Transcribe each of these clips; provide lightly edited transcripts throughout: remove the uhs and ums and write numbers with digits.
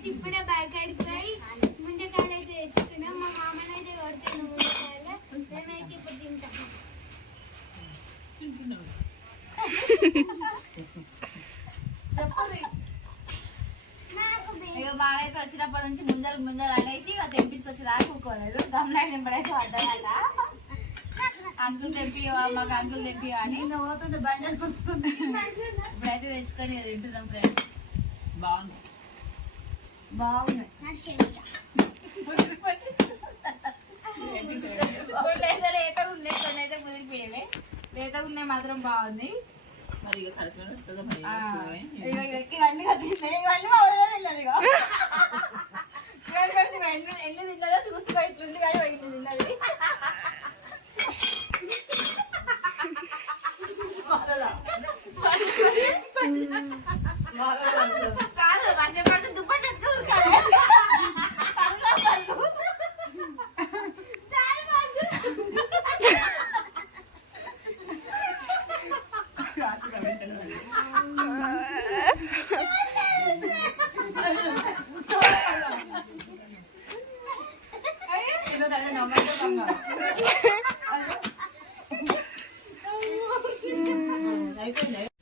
మేమైతే ఇప్పుడే బైక్ అడిగిపోయి ముంజకాయలు అయితే తెచ్చుకున్నాం. మా మామని అయితే కొడుతున్నాం ముంజకాయలు. మేమైతే ఇప్పుడు తింటాం. ఇక బాగా వచ్చినప్పటి నుంచి ముంజలు అనేసి ఇక తెంపించుకొచ్చి దాకా కూకోలేదు. గమ్లైన్ నింపడైతే పడ్డాక అంకుల్ తెంపివా మాకు అంకుల్ తెంపివా అని పోతుండే బండలు కొట్టుకుంది. ఇప్పుడైతే తెచ్చుకొని తింటున్నాం ఫ్రెండ్స్. బాగున్నాయి లేతగా ఉన్నాయి, కొన్ని అయితే ముదిరిపోయేవి. లేతగా ఉన్నాయి మాత్రం బాగుంది. మరి ఇక ఇవన్నీ ఎన్ని తిన్నదో చూసుకో. ఇట్లుంది కానీ తిన్నది కాదు. వర్షం పడితే దుప్పట్లు ఎత్తుకోరు.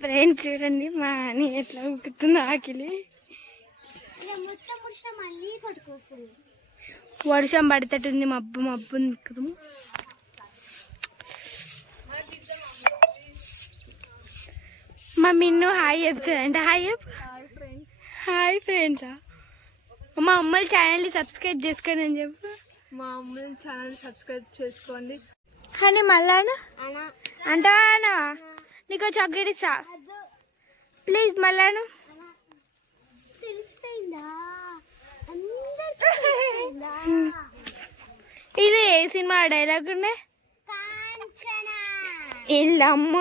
ఫ్రెండ్స్ చూడండి మా అని ఎట్లా ఉక్కుతుంది ఆకిలి. వర్షం పడేటట్టుంది, మబ్బు మబ్బు నిక్కుతాము. మా మిన్ను హాయ్ చెప్తుందంటే హాయ్ ఫ్రెండ్సా. మా అమ్మలు ఛానల్ని సబ్స్క్రైబ్ చేసుకోండి అని చెప్పు. మా అమ్మని ఛానల్ సబ్స్క్రైబ్ చేసుకోండి అని మళ్ళా అంటావా? నీకు చాక్లెట్ ఇస్తా ప్లీజ్. మళ్ళాను ఇది ఏ సినిమా డైలాగ్ ఉండే? ఇల్లమ్మ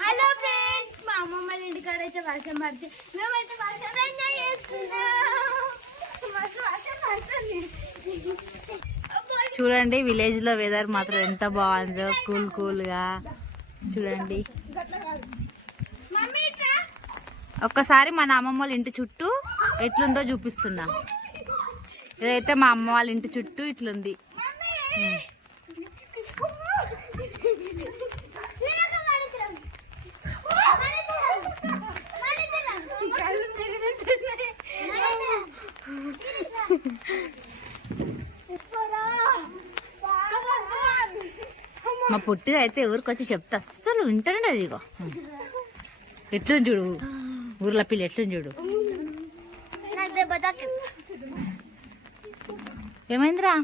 హలో ఫ్రెండ్స్, మా అమ్మమ్మ వాళ్ళ ఇంటికాడ అయితే వర్షం పడితే మేమైతే వర్షం ఎంజాయ్ చేస్తున్నాం. చూడండి విలేజ్ లో వెదర్ మాత్రం ఎంత బాగుందో, కూల్ గా చూడండి. ఒక్కసారి మా అమ్మమ్మ వాళ్ళ ఇంటి చుట్టూ ఎట్లుందో చూపిస్తున్నా. ఇదైతే మా అమ్మ వాళ్ళ ఇంటి చుట్టూ ఇట్లుంది. మా పుట్టిది అయితే ఊరికి వచ్చి చెప్తే అస్సలు వింటానండి. అది ఇగో ఎట్లుంది చూడు, ఊర్ల పిల్ల ఎట్లుంది చూడు. ఏమైందిరా?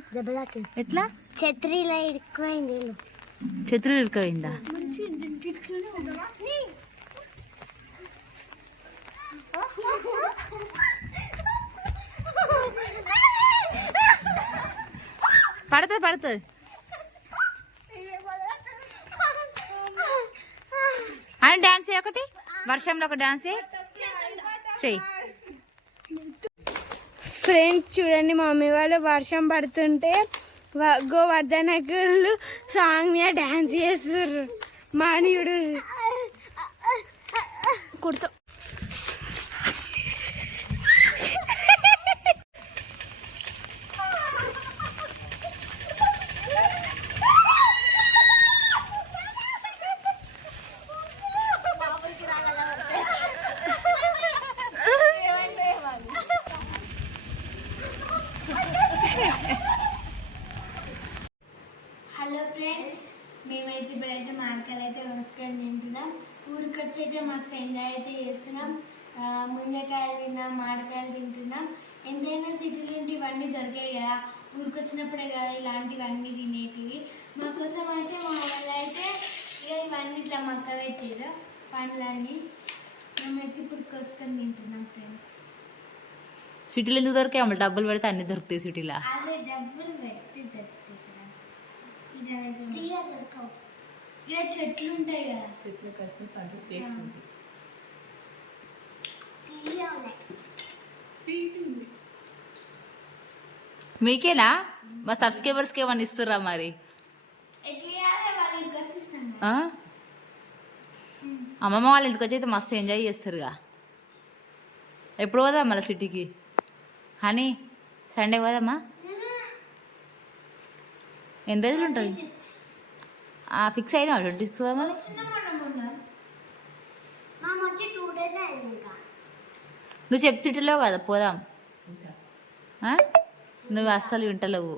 ఎట్లా? ఛత్రీలో ఇరుక్కుపోయింది. ఛత్రీలో ఇరుక్కుపోయిందా? పడుతుంది. అని డాన్స్ ఒకటి వర్షంలో ఒక డాన్స్ చెయ్యి. ఫ్రెండ్స్ చూడండి, మా మమ్మీ వాళ్ళు వర్షం పడుతుంటే గోవర్ధనకులు సాంగ్ మీద డాన్స్ చేస్తారు. మానవుడు కుడుతూ హలో ఫ్రెండ్స్, మేమైతే ఇప్పుడైతే మామిడికాయలు అయితే కోసుకొని తింటున్నాం. ఊరికి వచ్చైతే మస్తు ఎంజాయ్ అయితే చేస్తున్నాం. ముంజకాయలు తిన్నాం, మామిడికాయలు తింటున్నాం. ఎంతైనా సిటీలో ఉంటే ఇవన్నీ దొరికాయి కదా, ఊరికి వచ్చినప్పుడే కదా ఇలాంటివన్నీ తినేటివి. మా కోసం అయితే మా వాళ్ళు అయితే ఇక ఇవన్నీ ఇట్లా మక్క పెట్టారు పండ్లన్నీ. మేమైతే ఇప్పుడు కోసుకొని తింటున్నాం ఫ్రెండ్స్. సిటీలో ఎందుకు దొరికాయి అమ్మ? డబ్బులు పెడితే అన్ని దొరుకుతాయి సిటీలో. అదే డబ్బులు పెట్టి దొరుకుతాయి. ఇక్కడ చెట్లు ఉంటాయి కదా, చెట్లు కలిసి పంట తీసుకుంటాయి. మీకేనా? మా సబ్స్క్రైబర్స్కి ఏమన్నా ఇస్తుర్రా మరి? ఎట్లా వాళ్ళకి అమ్మమ్మ వాళ్ళ ఇంటికి వచ్చి అయితే మస్తు ఎంజాయ్ చేస్తారుగా. ఎప్పుడు పోదాం మళ్ళీ సిటీకి హనీ? సండే పోదామా? ఎన్ని రోజులు ఉంటుంది? ఫిక్స్ అయినా 26 పోదామని. నువ్వు చెప్తుంటలేవు కదా పోదాం. ఇంకా నువ్వు అస్సలు వింటలేవు.